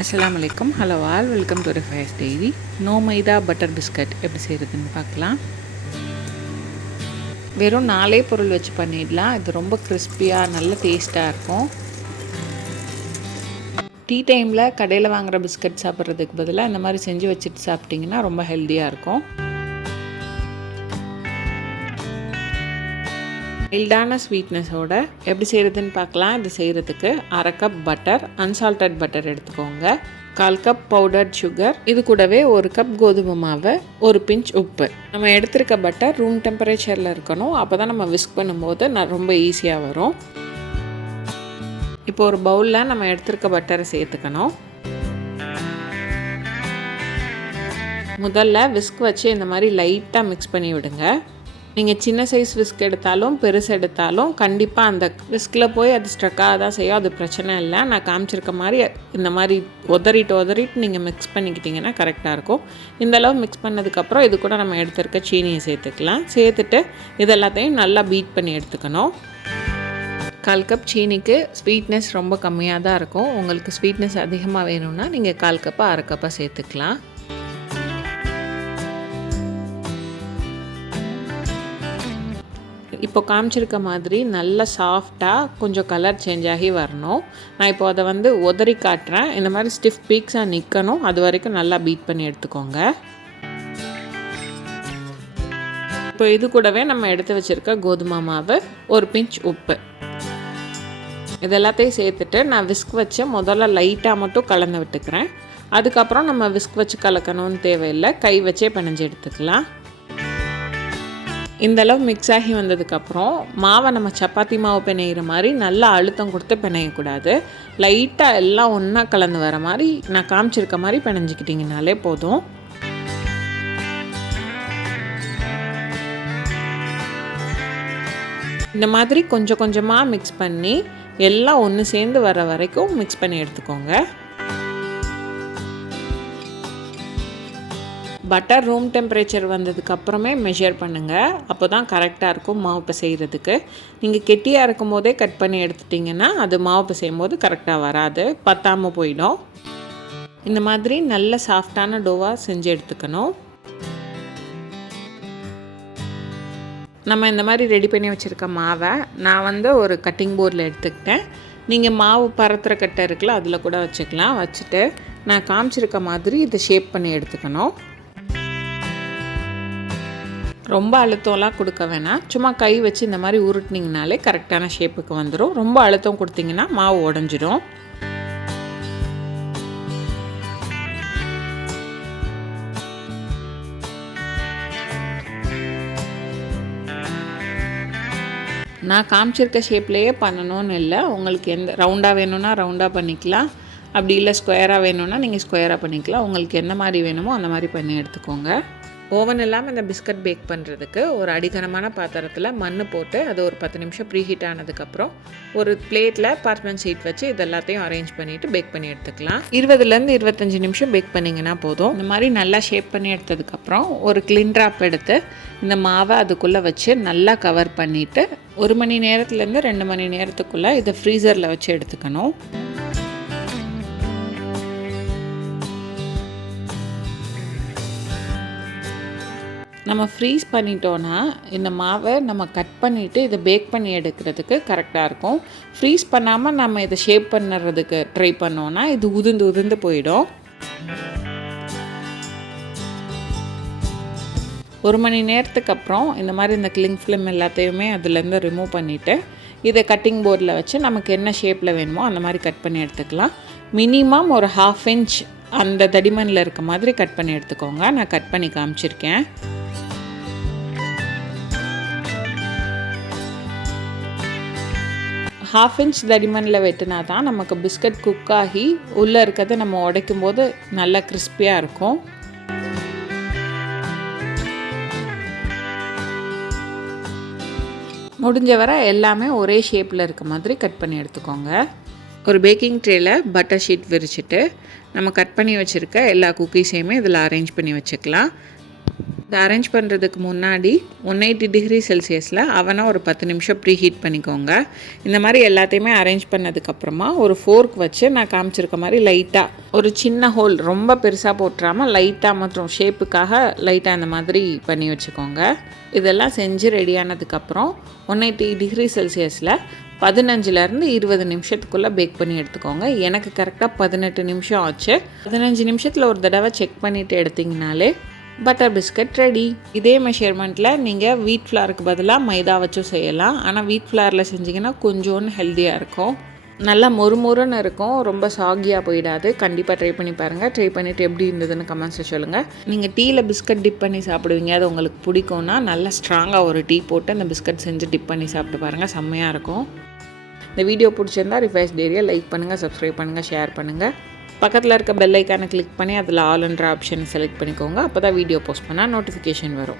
அஸ்ஸலாமு அலைக்கும். Hello all, welcome to ரிஃபயர்ஸ் daily. No maida butter biscuit எப்படி செய்கிறதுன்னு பார்க்கலாம். வெறும் 4 பொருள் வச்சு பண்ணிடலாம். இது ரொம்ப கிறிஸ்பியாக நல்ல டேஸ்ட்டாக இருக்கும். டீ டைமில் கடையில் வாங்குகிற பிஸ்கட் சாப்பிட்றதுக்கு பதிலாக இந்த மாதிரி செஞ்சு வச்சுட்டு சாப்பிட்டிங்கன்னா ரொம்ப ஹெல்த்தியாக இருக்கும். மைல்டான ஸ்வீட்னஸோட எப்படி செய்கிறதுன்னு பார்க்கலாம். இது செய்கிறதுக்கு 1/2 கப் பட்டர், அன்சால்டட் பட்டர் எடுத்துக்கோங்க. 1/4 கப் பவுடர்ட் சுகர், இது கூடவே 1 கப் கோதுமை மாவு, 1 பிஞ்ச் உப்பு. நம்ம எடுத்திருக்க பட்டர் ரூம் டெம்பரேச்சரில் இருக்கணும். அப்போ தான் நம்ம விஸ்க் பண்ணும்போது ரொம்ப ஈஸியாக வரும். இப்போ ஒரு பவுலில் நம்ம எடுத்திருக்க பட்டரை சேர்த்துக்கணும். முதல்ல விஸ்க் வச்சு இந்த மாதிரி லைட்டாக மிக்ஸ் பண்ணி விடுங்க. நீங்கள் சின்ன சைஸ் விஸ்க் எடுத்தாலும் பெருசு எடுத்தாலும் கண்டிப்பாக அந்த விஸ்கில் போய் அது ஸ்ட்ரக்காக தான் செய்யும். அது பிரச்சனை இல்லை. நான் காமிச்சிருக்க மாதிரி இந்த மாதிரி உதறிட்டு நீங்கள் மிக்ஸ் பண்ணிக்கிட்டிங்கன்னா கரெக்டாக இருக்கும். இந்தளவு மிக்ஸ் பண்ணதுக்கப்புறம் இது கூட நம்ம எடுத்துருக்க சீனியை சேர்த்துக்கலாம். சேர்த்துட்டு இது எல்லாத்தையும் நல்லா பீட் பண்ணி எடுத்துக்கணும். 1/4 கப் சீனிக்கு ஸ்வீட்னஸ் ரொம்ப கம்மியாக தான் இருக்கும். உங்களுக்கு ஸ்வீட்னஸ் அதிகமாக வேணும்னா நீங்கள் 1/4 கப்பை 1/2 கப்பாக சேர்த்துக்கலாம். இப்போ காமிச்சிருக்க மாதிரி நல்லா சாஃப்டாக கொஞ்சம் கலர் சேஞ்ச் ஆகி வரணும். நான் இப்போ அதை உதறி காட்டுறேன். இந்த மாதிரி ஸ்டிஃப் பீக்ஸாக நிற்கணும். அது வரைக்கும் நல்லா பீட் பண்ணி எடுத்துக்கோங்க. இப்போ இது கூடவே நம்ம எடுத்து வச்சுருக்க கோதுமை மாவு, 1 பிஞ்ச் உப்பு, இது எல்லாத்தையும் சேர்த்துட்டு நான் விஸ்க் வச்சு முதல்ல லைட்டாக மட்டும் கலந்து விட்டுக்கிறேன். அதுக்கப்புறம் நம்ம விஸ்க் வச்சு கலக்கணும்னு தேவையில்லை. கை வச்சே பிணைஞ்சு எடுத்துக்கலாம். இந்தளவு மிக்ஸ் ஆகி வந்ததுக்கப்புறம் மாவை நம்ம சப்பாத்தி மாவு பிணையிற மாதிரி நல்லா அழுத்தம் கொடுத்து பிணையக்கூடாது. லைட்டாக எல்லாம் ஒன்றா கலந்து வர மாதிரி நான் காமிச்சிருக்க மாதிரி பிணைஞ்சிக்கிட்டிங்கனாலே போதும். இந்த மாதிரி கொஞ்சம் கொஞ்சமாக மிக்ஸ் பண்ணி எல்லாம் ஒன்று சேர்ந்து வர வரைக்கும் மிக்ஸ் பண்ணி எடுத்துக்கோங்க. பட்டர் ரூம் டெம்பரேச்சர் வந்ததுக்கப்புறமே மெஷர் பண்ணுங்கள். அப்போ தான் கரெக்டாக இருக்கும் மாவு பிசைகிறதுக்கு. நீங்கள் கெட்டியாக இருக்கும் போதே கட் பண்ணி எடுத்துட்டிங்கன்னா அது மாவு பிசையும் போது கரெக்டாக வராது, பத்தாமல் போயிடும். இந்த மாதிரி நல்ல சாஃப்டான டோவாக செஞ்சு எடுத்துக்கணும். நம்ம இந்த மாதிரி ரெடி பண்ணி வச்சுருக்க மாவை நான் ஒரு கட்டிங் போர்டில் எடுத்துக்கிட்டேன். நீங்கள் மாவு பரத்துற கட்டை இருக்குல்ல, அதில் கூட வச்சுக்கலாம். வச்சுட்டு நான் காமிச்சிருக்க மாதிரி இதை ஷேப் பண்ணி எடுத்துக்கணும். ரொம்ப அழுத்தம்லாம் கொடுக்க வேணாம். சும்மா கை வச்சு இந்த மாதிரி உருட்டினீங்கனாலே கரெக்டான ஷேப்புக்கு வந்துடும். ரொம்ப அழுத்தம் கொடுத்தீங்கன்னா மாவு உடஞ்சிடும். நான் காமிச்சிருக்க ஷேப்லேயே பண்ணணும்னு இல்லை. உங்களுக்கு எந்த ரவுண்டாக வேணும்னா ரவுண்டாக பண்ணிக்கலாம். அப்படி இல்லை ஸ்கொயராக வேணும்னா நீங்கள் ஸ்கொயராக பண்ணிக்கலாம். உங்களுக்கு என்ன மாதிரி வேணுமோ அந்த மாதிரி பண்ணி எடுத்துக்கோங்க. ஓவன் இல்லாமல் இந்த பிஸ்கட் பேக் பண்ணுறதுக்கு ஒரு அடிகனமான பாத்திரத்தில் மண் போட்டு அது ஒரு 10 நிமிஷம் ப்ரீ ஹீட் ஆனதுக்கப்புறம் ஒரு பிளேட்டில் பார்ச்மெண்ட் ஷீட் வச்சு இது எல்லாத்தையும் அரேஞ்ச் பண்ணிவிட்டு பேக் பண்ணி எடுத்துக்கலாம். 20லேருந்து 25 நிமிஷம் பேக் பண்ணிங்கன்னா போதும். இந்த மாதிரி நல்லா ஷேப் பண்ணி எடுத்ததுக்கப்புறம் ஒரு கிளின் ட்ராப் எடுத்து இந்த மாவை அதுக்குள்ளே வச்சு நல்லா கவர் பண்ணிவிட்டு 1 மணி நேரத்துலேருந்து 2 மணி நேரத்துக்குள்ளே இதை ஃப்ரீசரில் வச்சு எடுத்துக்கணும். நம்ம ஃப்ரீஸ் பண்ணிட்டோன்னா இந்த மாவை நம்ம கட் பண்ணிவிட்டு இதை பேக் பண்ணி எடுக்கிறதுக்கு கரெக்டாக இருக்கும். ஃப்ரீஸ் பண்ணாமல் நம்ம இதை ஷேப் பண்ணுறதுக்கு ட்ரை பண்ணோன்னா இது உதிர்ந்து போயிடும். 1 மணி நேரத்துக்கு அப்புறம் இந்த மாதிரி இந்த கிளிங் ஃபிலிம் எல்லாத்தையுமே அதுலேருந்து ரிமூவ் பண்ணிவிட்டு இதை கட்டிங் போர்டில் வச்சு நமக்கு என்ன ஷேப்பில் வேணுமோ அந்த மாதிரி கட் பண்ணி எடுத்துக்கலாம். மினிமம் ஒரு 1/2 இன்ச் அந்த தடிமனில் இருக்க மாதிரி கட் பண்ணி எடுத்துக்கோங்க. நான் கட் பண்ணி காமிச்சிருக்கேன். ½ இன்ச் தடிமனில் வெட்டினா தான் நமக்கு பிஸ்கட் குக் ஆகி உள்ளே இருக்கிறத நம்ம உடைக்கும் போது நல்லா கிறிஸ்பியாக இருக்கும். முடிஞ்ச வரை எல்லாமே ஒரே ஷேப்பில் இருக்க மாதிரி கட் பண்ணி எடுத்துக்கோங்க. ஒரு பேக்கிங் ட்ரேயில் பட்டர் ஷீட் விரிச்சிட்டு நம்ம கட் பண்ணி வச்சுருக்க எல்லா குக்கீஸையுமே இதில் அரேஞ்ச் பண்ணி வச்சுக்கலாம். இதை அரேஞ்ச் பண்ணுறதுக்கு முன்னாடி 180 டிகிரி செல்சியஸில் அவனை ஒரு 10 நிமிஷம் ப்ரீ ஹீட் பண்ணிக்கோங்க. இந்த மாதிரி எல்லாத்தையுமே அரேஞ்ச் பண்ணதுக்கப்புறமா ஒரு ஃபோர்க் வச்சு நான் காமிச்சிருக்க மாதிரி லைட்டாக ஒரு சின்ன ஹோல், ரொம்ப பெருசாக போட்டுறாமல் லைட்டாக மற்றும் ஷேப்புக்காக லைட்டாக இந்த மாதிரி பண்ணி வச்சுக்கோங்க. இதெல்லாம் செஞ்சு ரெடியானதுக்கப்புறம் 180 டிகிரி செல்சியஸில் 15லேருந்து 20 நிமிஷத்துக்குள்ளே பேக் பண்ணி எடுத்துக்கோங்க. எனக்கு கரெக்டாக 18 நிமிஷம் ஆச்சு. 15 நிமிஷத்தில் ஒரு தடவை செக் பண்ணிவிட்டு எடுத்திங்கனாலே பட்டர் பிஸ்கட் ரெடி. இதே மெஷர்மெண்ட்டில் நீங்கள் வீட் ஃப்ளாருக்கு பதிலாக மைதா வச்சும் செய்யலாம். ஆனால் வீட் ஃப்ளாரில் செஞ்சிங்கன்னா கொஞ்சோன்னு ஹெல்த்தியாக இருக்கும், நல்லா மொறுமொறுன்னு இருக்கும், ரொம்ப சாகியாக போயிடாது. கண்டிப்பாக ட்ரை பண்ணி பாருங்கள். ட்ரை பண்ணிவிட்டு எப்படி இருந்ததுன்னு கமெண்ட்ஸில் சொல்லுங்கள். நீங்கள் டீயில் பிஸ்கட் டிப் பண்ணி சாப்பிடுவீங்க, அது உங்களுக்கு பிடிக்கும்னா நல்லா ஸ்ட்ராங்காக ஒரு டீ போட்டு அந்த பிஸ்கட் செஞ்சு டிப் பண்ணி சாப்பிட்டு பாருங்கள், செம்மையாக இருக்கும். இந்த வீடியோ பிடிச்சிருந்தா ரிஃபைஸ் டெய்ரியை லைக் பண்ணுங்கள், சப்ஸ்கிரைப் பண்ணுங்கள், ஷேர் பண்ணுங்கள். பக்கத்தில் இருக்க பெல் ஐக்கானை கிளிக் பண்ணி அதில் ஆல்ன்ற ஆப்ஷனை செலக்ட் பண்ணிக்கோங்க. அப்போ தான் வீடியோ போஸ்ட் பண்ணால் நோட்டிஃபிகேஷன் வரும்.